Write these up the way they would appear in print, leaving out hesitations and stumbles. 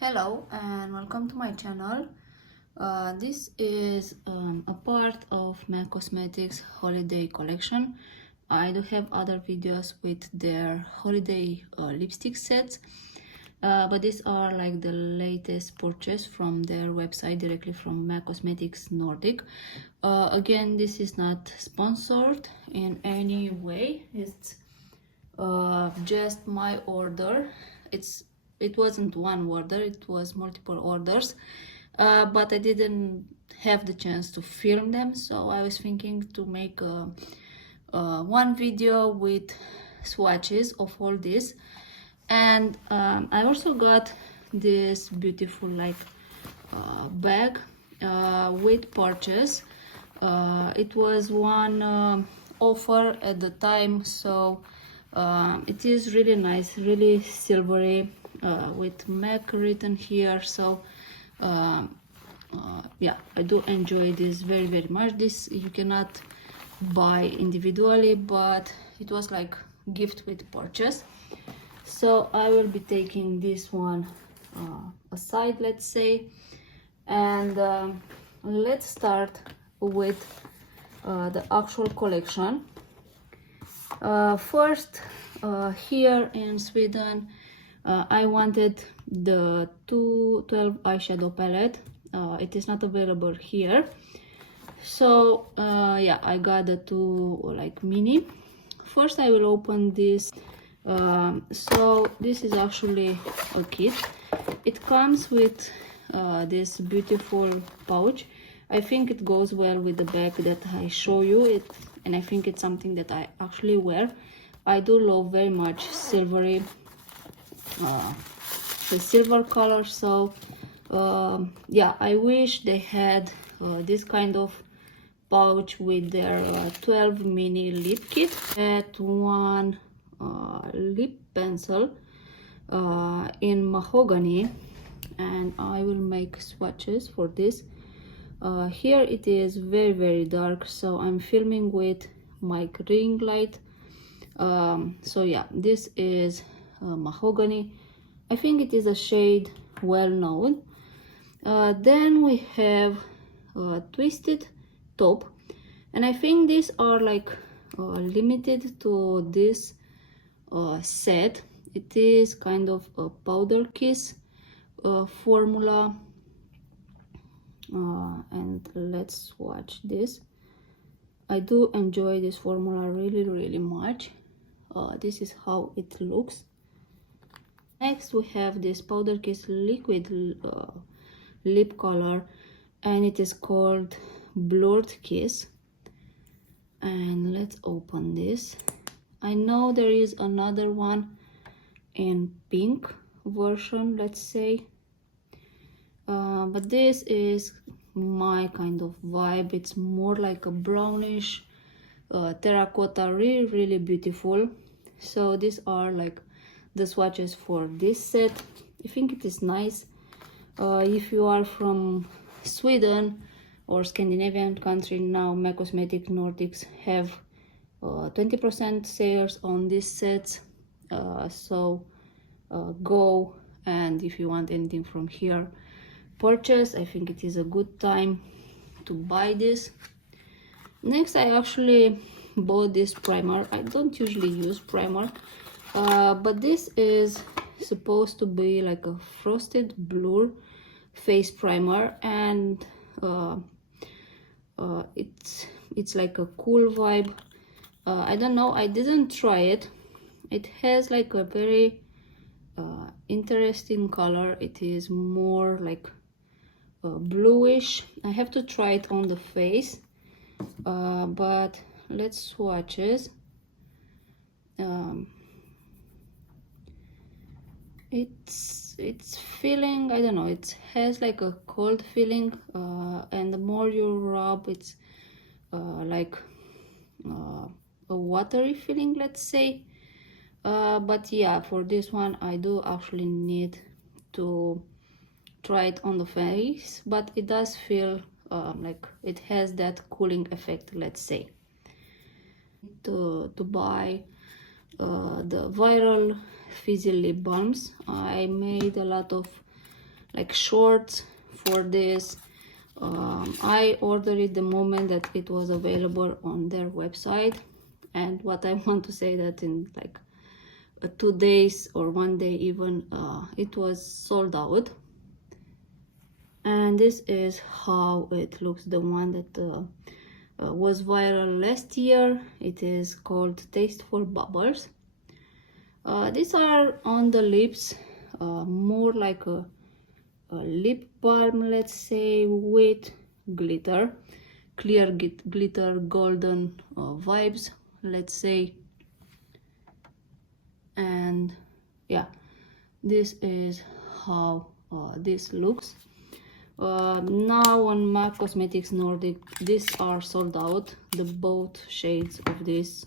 Hello and welcome to my channel. This is a part of MAC Cosmetics holiday collection. I do have other videos with their holiday lipstick sets, but these are like the latest purchase from their website directly from MAC Cosmetics Nordic. Again, this is not sponsored in any way. It's just my order. It wasn't one order, it was multiple orders, but I didn't have the chance to film them, so I was thinking to make one video with swatches of all this. And I also got this beautiful bag with purchase. It was one offer at the time, so it is really nice, really silvery, with MAC written here. So yeah, I do enjoy this very much. This you cannot buy individually, but it was like gift with purchase. So I will be taking this one aside, let's say, and let's start with the actual collection. First, here in Sweden, I wanted the 212 eyeshadow palette. It is not available here, so yeah, I got the two like mini. First, I will open this. So this is actually a kit. It comes with this beautiful pouch. I think it goes well with the bag that I show you it, and I think it's something that I actually wear. I do love very much silvery, the silver color. So yeah, I wish they had this kind of pouch with their 12 mini lip kit. At one lip pencil in mahogany, and I will make swatches for this. Here it is very dark, so I'm filming with my ring light. So yeah, this is mahogany. I think it is a shade well known. Then we have twisted top, and I think these are like limited to this set. It is kind of a powder kiss formula, and let's swatch this. I do enjoy this formula really much. This is how it looks. Next we have this powder kiss liquid lip color, and it is called Blurred Kiss. And let's open this. I know there is another one in pink version, let's say, but this is my kind of vibe. It's more like a brownish terracotta, really beautiful. So these are like the swatches for this set. I think it is nice. If you are from Sweden or Scandinavian country, now MAC Cosmetics Nordics have 20% sales on these sets. So go, and if you want anything from here, purchase. I think it is a good time to buy this. Next, I actually bought this primer. I don't usually use primer, but this is supposed to be like a frosted blur face primer, and it's like a cool vibe. I don't know, I didn't try it. It has like a very interesting color. It is more like bluish. I have to try it on the face, but let's swatches. It's feeling, I don't know, it has like a cold feeling, and the more you rub, it's like a watery feeling, let's say. But yeah, for this one I do actually need to try it on the face, but it does feel like it has that cooling effect, let's say. To buy the viral fizzy lip balms. I made a lot of like shorts for this. I ordered it the moment that it was available on their website, and what I want to say that in like 2 days or 1 day even, it was sold out. And this is how it looks, the one that was viral last year. It is called Tasteful Bubbles. These are on the lips, more like a lip balm, let's say, with glitter, clear glitter, golden vibes, let's say. And yeah, this is how this looks. Now on MAC Cosmetics Nordic, these are sold out, the both shades of this.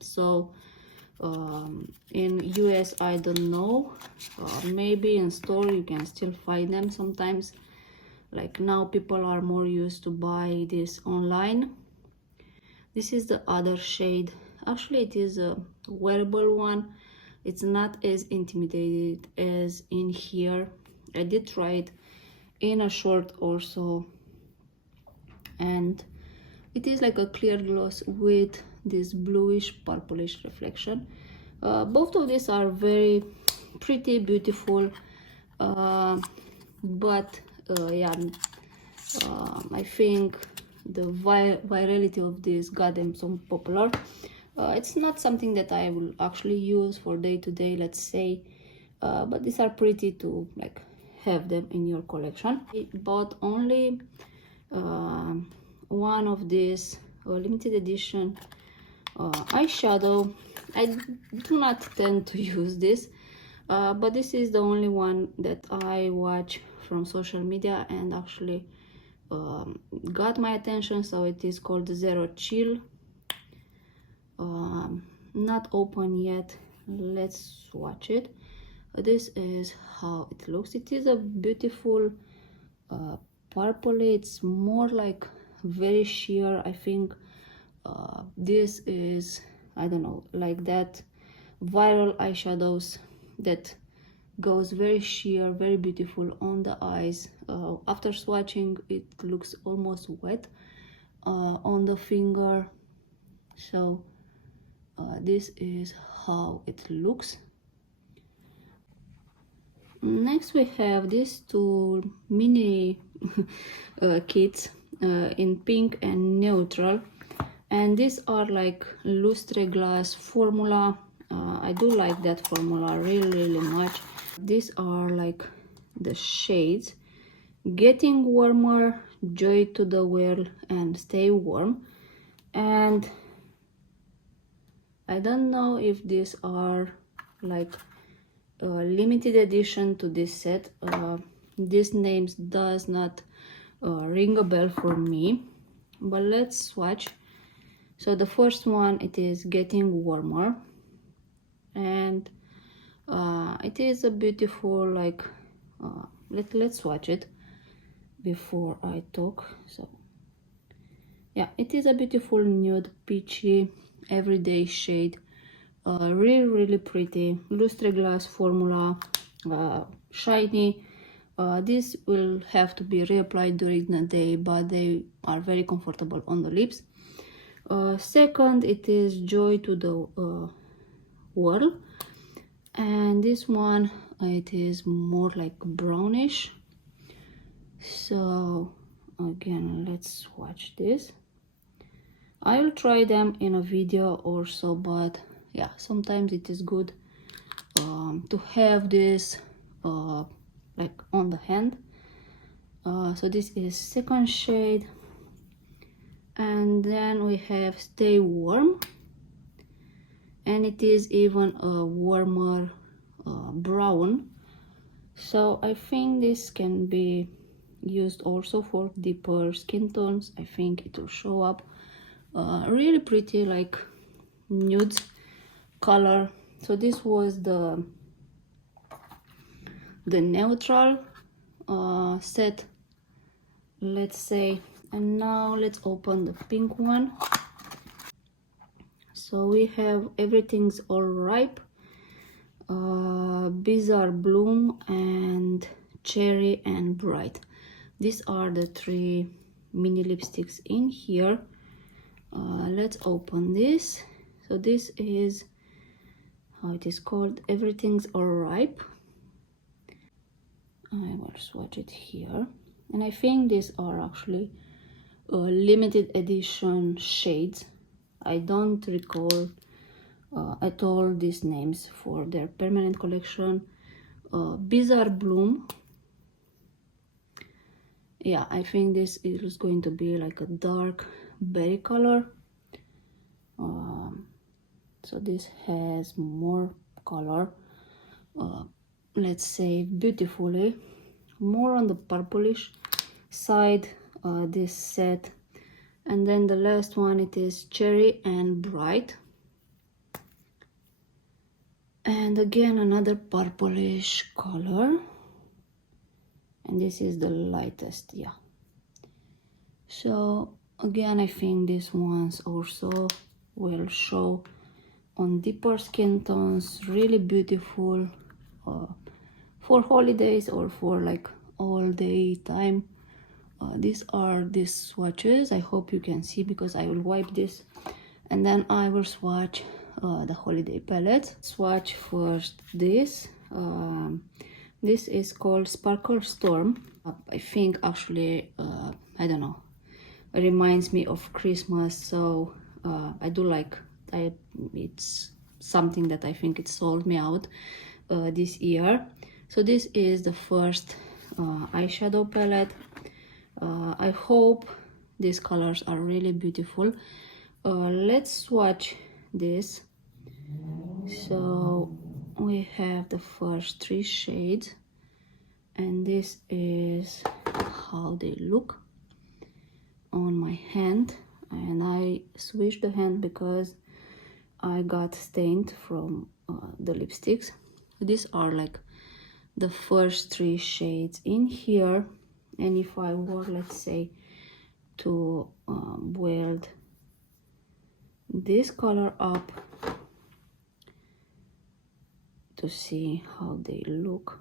So in US, I don't know, maybe in store you can still find them sometimes. Like now people are more used to buy this online. This is the other shade. Actually it is a wearable one. It's not as intimidating as in here. I did try it in a short also, and it is like a clear gloss with this bluish purplish reflection. Both of these are very pretty, beautiful, but yeah, I think the virality of this got them so popular. It's not something that I will actually use for day to day, let's say, but these are pretty to like have them in your collection. I bought only one of these limited edition eyeshadow. I do not tend to use this, but this is the only one that I watch from social media and actually got my attention. So it is called Zero Chill. Not open yet. Let's swatch it. This is how it looks. It is a beautiful purple. It's more like very sheer. I think this is, I don't know, like that viral eyeshadows that goes very sheer, very beautiful on the eyes. After swatching, it looks almost wet on the finger. So this is how it looks. Next we have these two mini kits in pink and neutral, and these are like lustre glass formula. I do like that formula really much. These are like the shades Getting Warmer, Joy to the World, and Stay Warm. And I don't know if these are like limited edition to this set. These names does not ring a bell for me, but let's swatch. So the first one, it is Getting Warmer, and it is a beautiful, like let's swatch it before I talk. So yeah, it is a beautiful nude peachy everyday shade. Really pretty, lustre glass formula, shiny. This will have to be reapplied during the day, but they are very comfortable on the lips. Second, it is Joy to the World, and this one, it is more like brownish. So again, let's swatch this. I will try them in a video or so, but yeah, sometimes it is good to have this like on the hand. So this is second shade, and then we have Stay Warm, and it is even a warmer brown. So I think this can be used also for deeper skin tones. I think it will show up really pretty, like nude color. So this was the neutral set, let's say. And now let's open the pink one. So we have Everything's All Ripe, Bizarre Bloom, and Cherry and Bright. These are the 3 mini lipsticks in here. Let's open this. So this is how it is called, Everything's Alright. I will swatch it here, and I think these are actually limited edition shades. I don't recall at all these names for their permanent collection. Bizarre Bloom. Yeah, I think this is going to be like a dark berry color. So this has more color, let's say beautifully, more on the purplish side, this set. And then the last one, it is Cherry and Bright. And again, another purplish color. And this is the lightest, yeah. So again, I think these ones also will show on deeper skin tones, really beautiful for holidays or for like all day time. These are these swatches. I hope you can see because I will wipe this and then I will swatch the holiday palette. Swatch first this. This is called Sparkle Storm. I think actually, I don't know, it reminds me of Christmas, so I do like it's something that I think it sold me out this year. So this is the first eyeshadow palette. I hope these colors are really beautiful. Let's swatch this. So we have the first 3 shades, and this is how they look on my hand. And I switched the hand because I got stained from the lipsticks. These are like the first 3 shades in here, and if I were, let's say, to weld this color up to see how they look,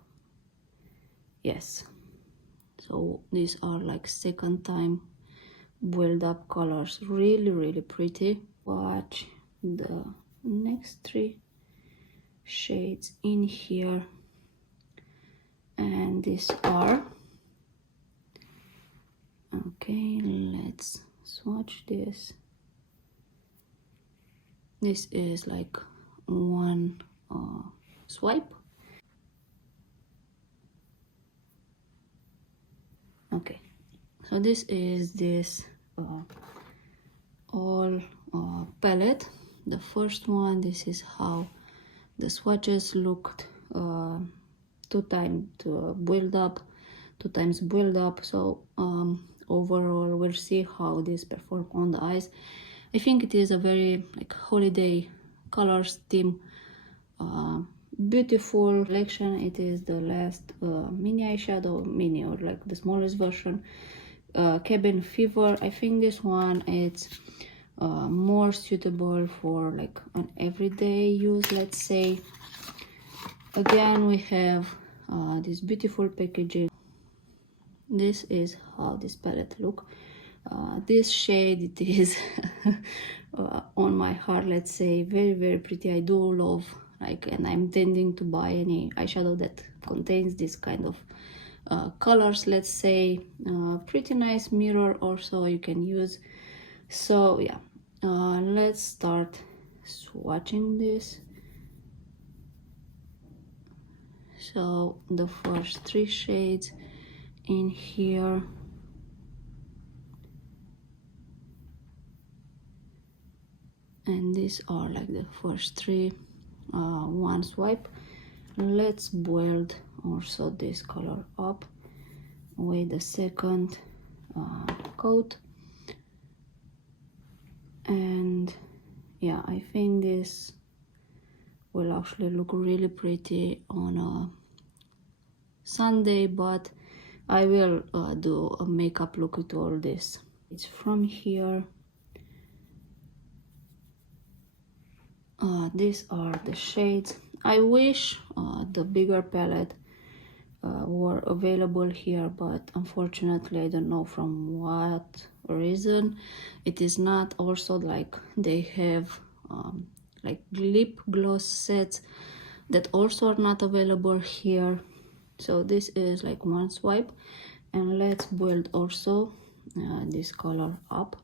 yes, so these are like second time build up colors, really pretty. Watch the next 3 shades in here, and these are okay. Let's swatch this. This is like one swipe. Okay, so this is this all palette. The first one, this is how the swatches looked, 2 times build up, 2 times build up. So overall we'll see how this perform on the eyes. I think it is a very like holiday colors theme, beautiful collection. It is the last mini eyeshadow, mini or like the smallest version, Cabin Fever. I think this one is more suitable for like an everyday use, let's say. Again, we have this beautiful packaging. This is how this palette look. This shade, it is on my heart, let's say, very pretty. I do love, like, and I'm tending to buy any eyeshadow that contains this kind of colors, let's say. Pretty nice mirror also you can use. So yeah, let's start swatching this. So the first 3 shades in here, and these are like the first 3 one swipe. Let's build also this color up with the second coat. And yeah, I think this will actually look really pretty on a Sunday, but I will do a makeup look with all this. It's from here. These are the shades. I wish the bigger palette were available here, but unfortunately I don't know from what reason it is not. Also, like they have like lip gloss sets that also are not available here. So this is like one swipe, and let's build also this color up.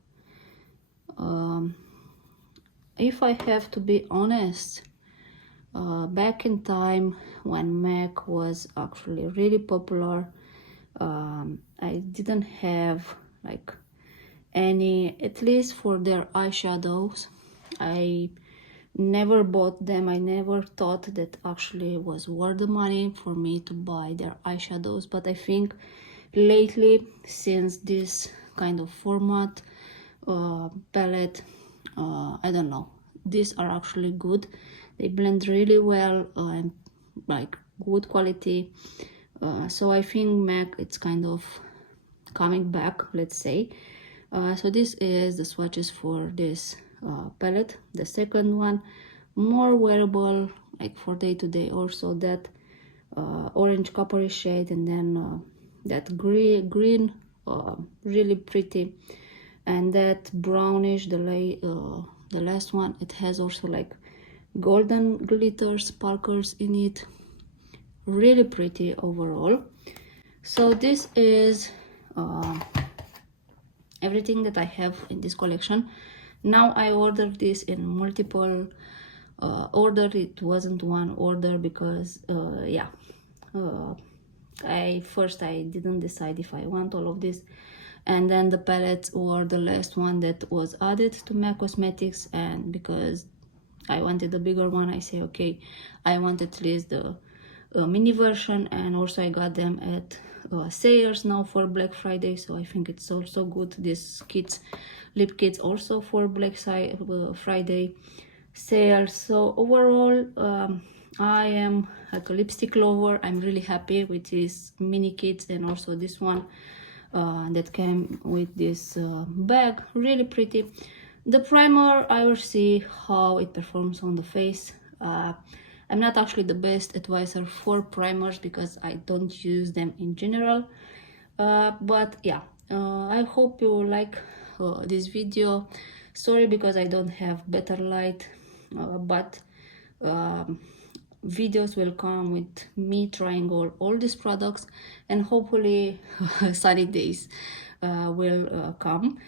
If I have to be honest, back in time when MAC was actually really popular, I didn't have like any, at least for their eyeshadows. I never bought them. I never thought that actually was worth the money for me to buy their eyeshadows. But I think lately, since this kind of format palette, I don't know, these are actually good. They blend really well and like good quality. So I think MAC, it's kind of coming back, let's say. So this is the swatches for this palette. The second one, more wearable, like for day to day. Also that orange coppery shade, and then that green, really pretty, and that brownish, the last one. It has also like golden glitter sparkles in it. Really pretty overall. So this is everything that I have in this collection. Now I ordered this in multiple order. It wasn't one order because yeah, I didn't decide if I want all of this, and then the palettes were the last one that was added to MAC Cosmetics, and because I wanted the bigger one, I say okay, I want at least the mini version. And also I got them at sales now for Black Friday, so I think it's also good. This lip kits also for Black Friday sales. So overall, I am like a lipstick lover. I'm really happy with these mini kits, and also this one that came with this bag. Really pretty. The primer, I will see how it performs on the face. I'm not actually the best advisor for primers because I don't use them in general. But yeah, I hope you like this video. Sorry because I don't have better light, but videos will come with me trying all these products, and hopefully sunny days will come.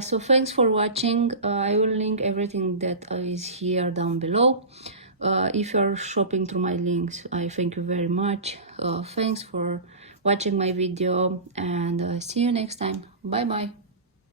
So thanks for watching. I will link everything that is here down below. If you're shopping through my links, I thank you very much. Thanks for watching my video, and see you next time. Bye bye.